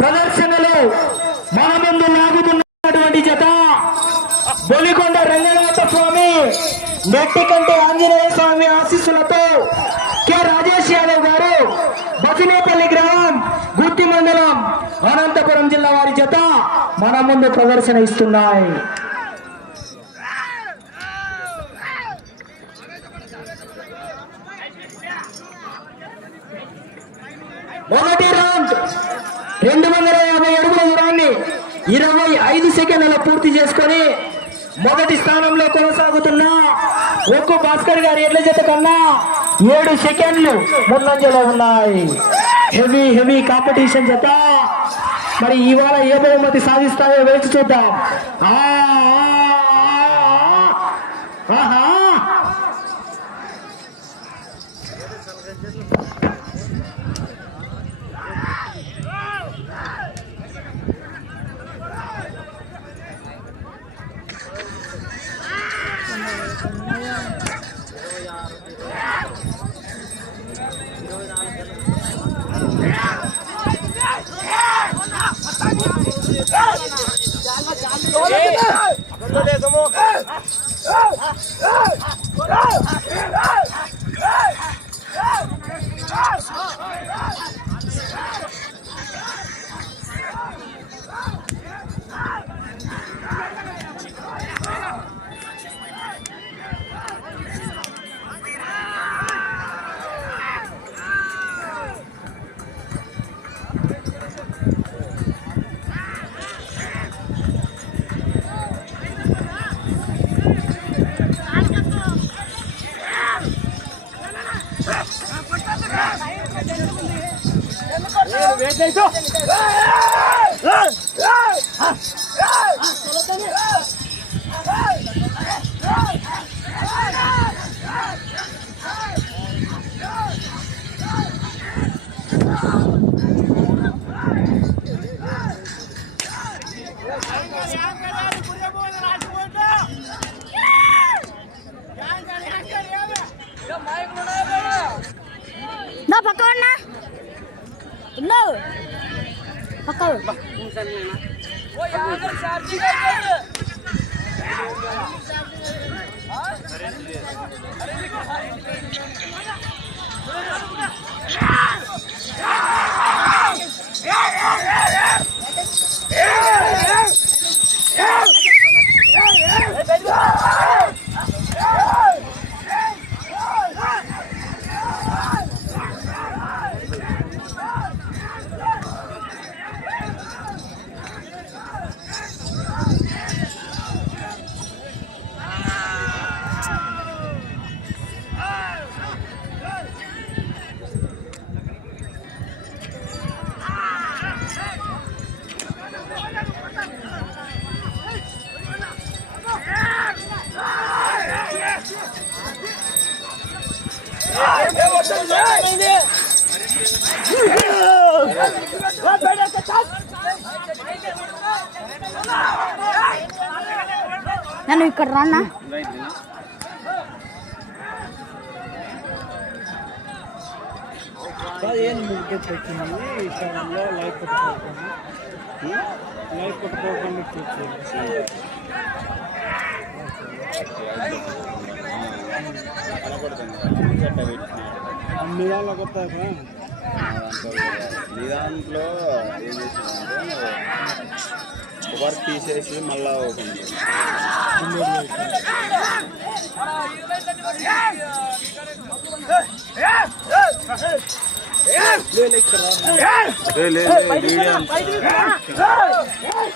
ప్రదర్శనలో మన ముందు లాగుతున్నటువంటి జత బొలికొండ రంగనాథ స్వామి నెట్టికంటి ఆంజనేయ స్వామి ఆశీస్సులతో కె రాజేష్ యాదవ్ గారు బసినేపల్లి గ్రామం గుత్తి మండలం అనంతపురం జిల్లా వారి జత మన ముందు ప్రదర్శన ఇస్తున్నాయి. మొదటి రౌండ్ 250 అడుగుల దూరాన్ని 25 సెకండ్ల పూర్తి చేసుకొని మొదటి స్థానంలో కొనసాగుతున్న ఒక్కు భాస్కర్ గారి ఎడ్ల జత కన్నా 7 సెకండ్లు ముందంజలో ఉన్నాయి. హెవీ కాంపిటీషన్ జత. మరి ఇవాళ ఏ బహుమతి సాధిస్తాయో వేచి చూద్దాం. నన్ను ఇక్కడ రానా అన్ని దాంట్లో కొత్త దాంట్లో ఏం చేసిందంటే వర్క్ తీసేసి మళ్ళా ఓపెన్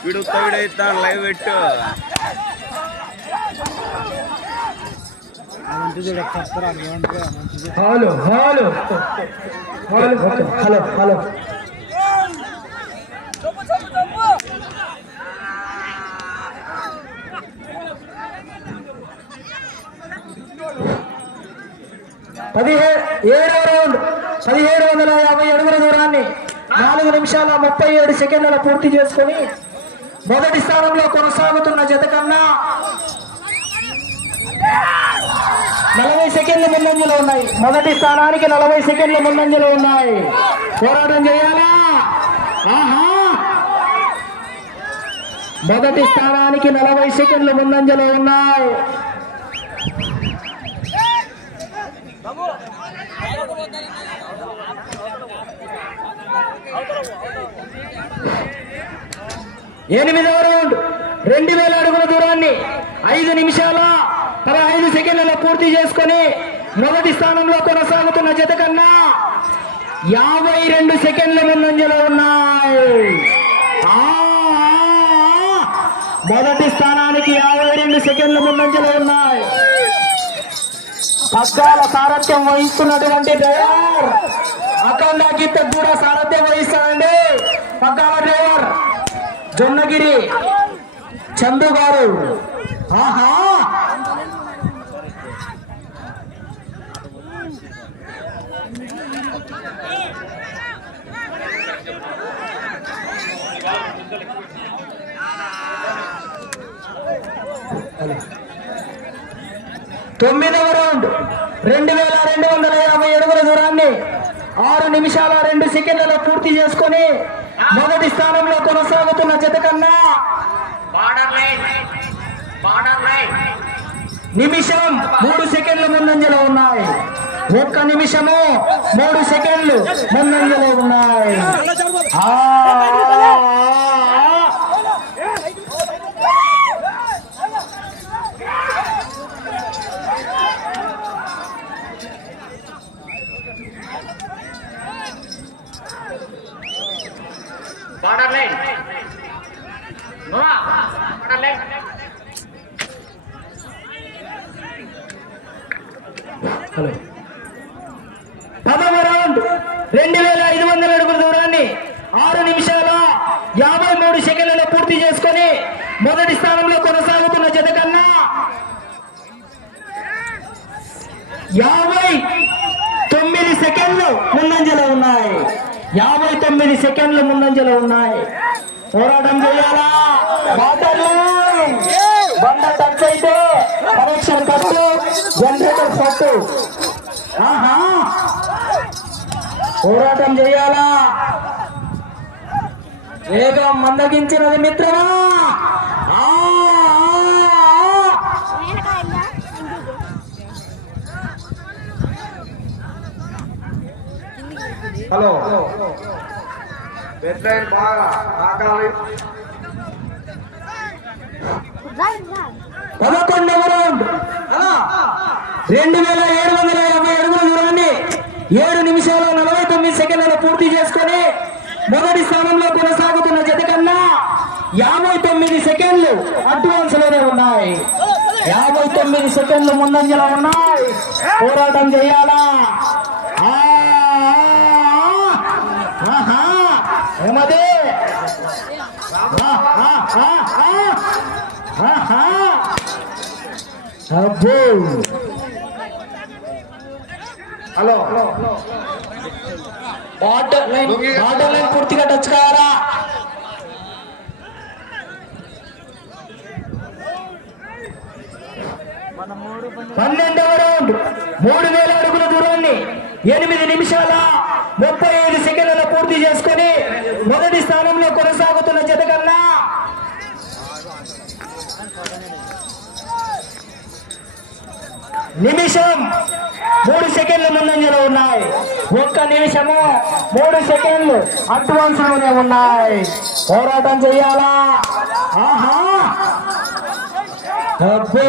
వీడు తవిడైతా లైవ్ పెట్టు hello hello hello hello hello ఏడవ రౌండ్ 1750 అడుగుల దూరాన్ని 4 నిమిషాల 37 సెకండ్ల పూర్తి చేసుకొని మొదటి స్థానంలో కొనసాగుతున్న జత కన్నా 40 సెకండ్ల ముందంజలో ఉన్నాయి. మొదటి స్థానానికి 40 సెకండ్ల ముందంజలో ఉన్నాయి. పోరాటం చేయాలా? ఆహా మొదటి స్థానానికి 40 సెకండ్లు ముందంజలో ఉన్నాయి. ఎనిమిదవ రౌండ్ 2000 అడుగుల దూరాన్ని 5 నిమిషాల 15 సెకండ్లలో పూర్తి చేసుకొని మొదటి స్థానంలో కొనసాగుతున్న జత కన్నా 52 సెకండ్ల ముందంజలో ఉన్నాయి. మొదటి స్థానానికి 52 సెకండ్ల ముందంజలో ఉన్నాయి. పగ్గాల సారథ్యం వహిస్తున్నటువంటి డ్రైవర్ అఖండ గీత కూడా సారథ్యం వహిస్తాడండి. పగ్గాల డ్రైవర్ జొన్నగిరి చందు గారు. ఆహా తొమ్మిదవ రౌండ్ 2250 అడుగుల దూరాన్ని 6 నిమిషాల 2 సెకండ్లలో పూర్తి చేసుకొని మొదటి స్థానంలో కొనసాగుతున్న జత కన్నా నిమిషం 3 సెకండ్ల ముందంజలో ఉన్నాయి. 1 నిమిషము 3 సెకండ్లు ముందంజలో ఉన్నాయి. హలో 10వ రౌండ్ 2500 అడుగుల దూరాన్ని 6 నిమిషాల 53 సెకండ్లలో పూర్తి చేసుకొని మొదటి స్థానంలో కొనసాగుతున్న జత కన్నా 59 సెకండ్లు ముందంజలో ఉన్నాయి. 59 సెకండ్లు ముందంజలో ఉన్నాయి. పోరాటం చేయాలా? బండ టచ్ అయితే కనెక్షన్ కట్టు, జనరేటర్ పట్టు. ఆహా పోరాటం చేయాలా? వేగం మందగించినది మిత్రమా. హలో డెడ్లైన్ బాగా ఆకాలి. 11వ రౌండ్ 2750 అడుగుల దూరాన్ని 7 నిమిషాల 49 సెకండ్లలో పూర్తి చేసుకొని మొదటి స్థానంలో కొనసాగుతున్న జత కన్నా 59 సెకండ్లు అడ్వాన్స్ లోనే ఉన్నాయి. 59 సెకండ్లు ముందంజలో ఉన్నాయి. పోరాటం చేయాలా? ఏమదే అబ్బో హలో బాటర్ లైన్ పూర్తిగా టచ్ కావాలా? పన్నెండవ రౌండ్ 3000 అడుగుల దూరాన్ని 8 నిమిషాల 35 సెకండ్లలో పూర్తి చేసుకొని మొదటి స్థానంలో కొనసాగుతున్న జత కన్నా నిమిషం 3 సెకండ్ల ముందంజలో ఉన్నాయి. 1 నిమిషము 3 సెకండ్లు అడ్వాన్స్ లోనే ఉన్నాయి. పోరాటం చెయ్యాలా? ఆహా అబ్బో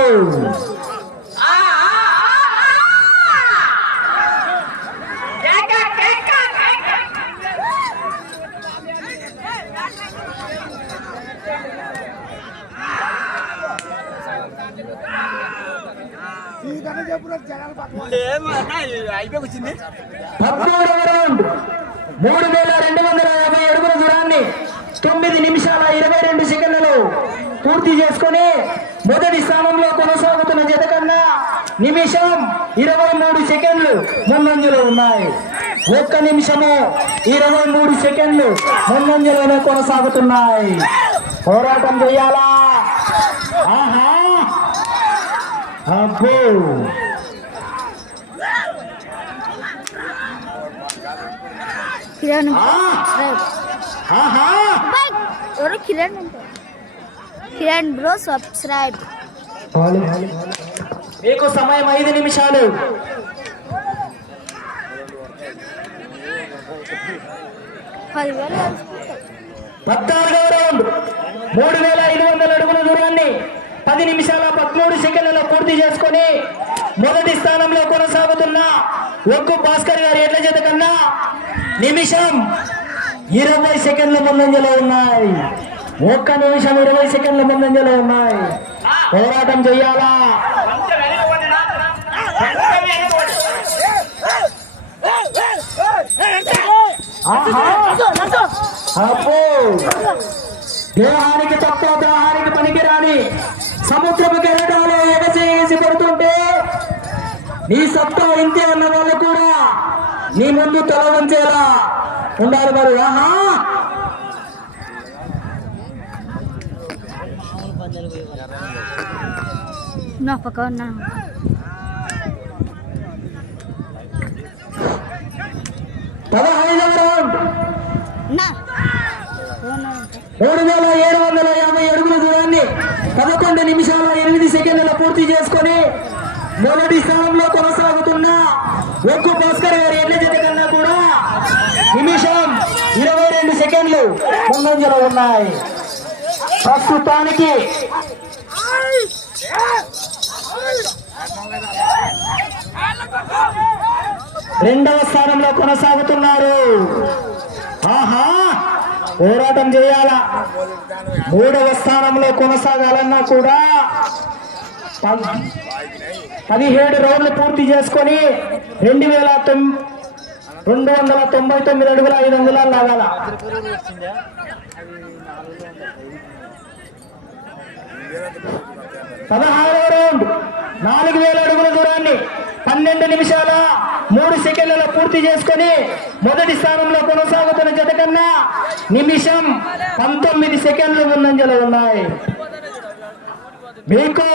వచ్చింది. 13వ రౌండ్ 3250 అడుగుల దూరాన్ని 9 నిమిషాల 22 సెకండ్లలో పూర్తి చేసుకొని మొదటి స్థానంలో కొనసాగుతున్న జత కన్నా నిమిషం 23 సెకండ్లు ముందంజలో ఉన్నాయి. 1 నిమిషము 23 సెకండ్లు ముందంజలోనే కొనసాగుతున్నాయి. పోరాటం చేయాలా? ఆహా అబ్బో ఎవరో కిరణ్ అంటే కిరణ్ బ్రో సబ్స్క్రైబ్. మీకు సమయం 5 నిమిషాలు. పదివేలు 14వ రౌండ్ 3500 అడుగుల దూరాన్ని 10 నిమిషాల 13 సెకండ్లలో పూర్తి చేసుకొని మొదటి స్థానంలో కొనసాగుతున్న ఒక్కు భాస్కర్ గారి ఎడ్ల జత కన్నా నిమిషం 20 సెకండ్ల ముందంజలో ఉన్నాయి. 1 నిమిషం 20 సెకండ్ల ముందంజలో ఉన్నాయి. పోరాటం చెయ్యాలా? అబ్బో, దేహానికి తప్ప దాహానికి పనికిరాని సముద్రపు కెరటాలు ఎగసేసి పడుతుంటే నీ సత్తా ఇంతే అన్న వాళ్ళు కూడా నీ ముందు తల వంచేలా ఉండాలి మరి. ఆహా, నా పక్క ఉన్నా. 15వ రౌండ్ నా 3750 అడుగుల దూరాన్ని 11 నిమిషాల 8 సెకండ్ల పూర్తి చేసుకొని మొదటి స్థానంలో కొనసాగుతున్న ఒక్కు భాస్కర్ గారి ఎడ్ల జత కన్నా కూడా నిమిషం 22 సెకండ్లు ముందంజలో ఉన్నాయి. ప్రస్తుతానికి రెండవ స్థానంలో కొనసాగుతున్నారు. ఆహా, పోరాటం చేయాలా? 3వ స్థానంలో కొనసాగాలన్నా కూడా 17 రౌండ్లు పూర్తి చేసుకొని 2299 అడుగుల 5 అంగుళాలు లాగాల. 16వ రౌండ్ 4000 అడుగుల దూరాన్ని 12 నిమిషాల 3 సెకండ్లలో పూర్తి చేసుకొని మొదటి స్థానంలో కొనసాగుతున్న జత కన్నా నిమిషం 19 సెకండ్లు ముందంజలో ఉన్నాయి. మీకు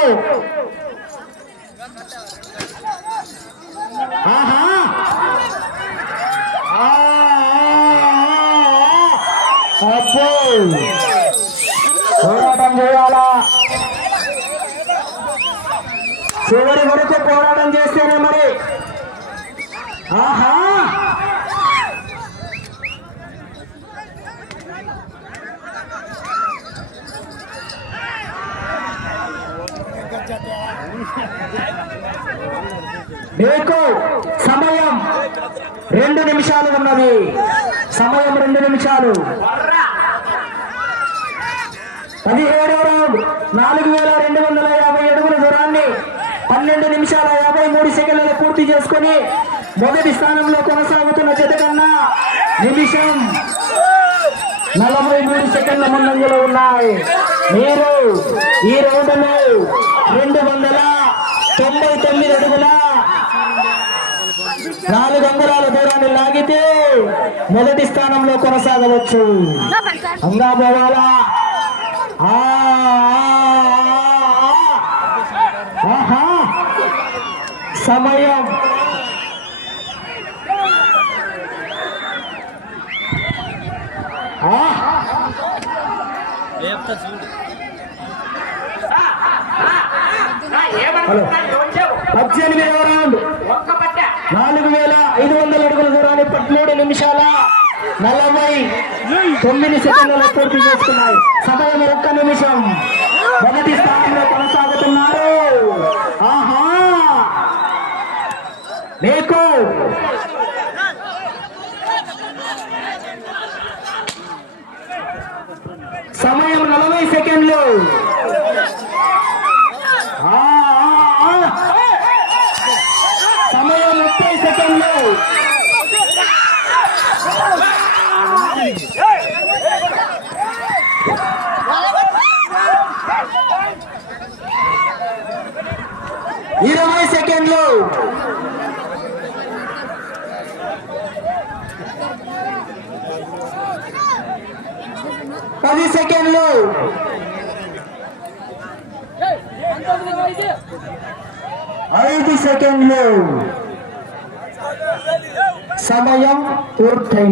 ఆహా, అబ్బో, పోరాటం చేయాలా? చివరి వరకు పోరాటం చేస్తేనే మరి. ఆహా, మీకు సమయం 2 నిమిషాలు ఉన్నది. సమయం 2 నిమిషాలు. 17వ రౌండ్ 4250 అడుగుల దూరాన్ని 12 నిమిషాల 53 సెకండ్లలో పూర్తి చేసుకొని మొదటి స్థానంలో కొనసాగుతున్న జత కన్నా నిమిషం 43 సెకండ్ల ముందంజలో ఉన్నాయి. మీరు ఈ రౌండ్లో 299 అడుగుల 4 అంగుళాల దూరాన్ని లాగితే మొదటి స్థానంలో కొనసాగవచ్చు. అంగా పోవాలా? ఆహా, సమయం హలో 18వ రౌండ్ 4500 అడుగుల దూరాన్ని 13 నిమిషాల 49 సెకండ్లలో పూర్తి చేసుకున్నాయి. సమయం 1 నిమిషం. మొదటి స్థానంలో కొనసాగుతున్నారు. ఆహా, మీకు సమయం 40 సెకండ్లు. సమయం 30 సెకండ్లు. ఇరవై సెకండ్లు. పది సెకండ్లు. 5 సెకండ్లు. సమయం పూర్తయింది.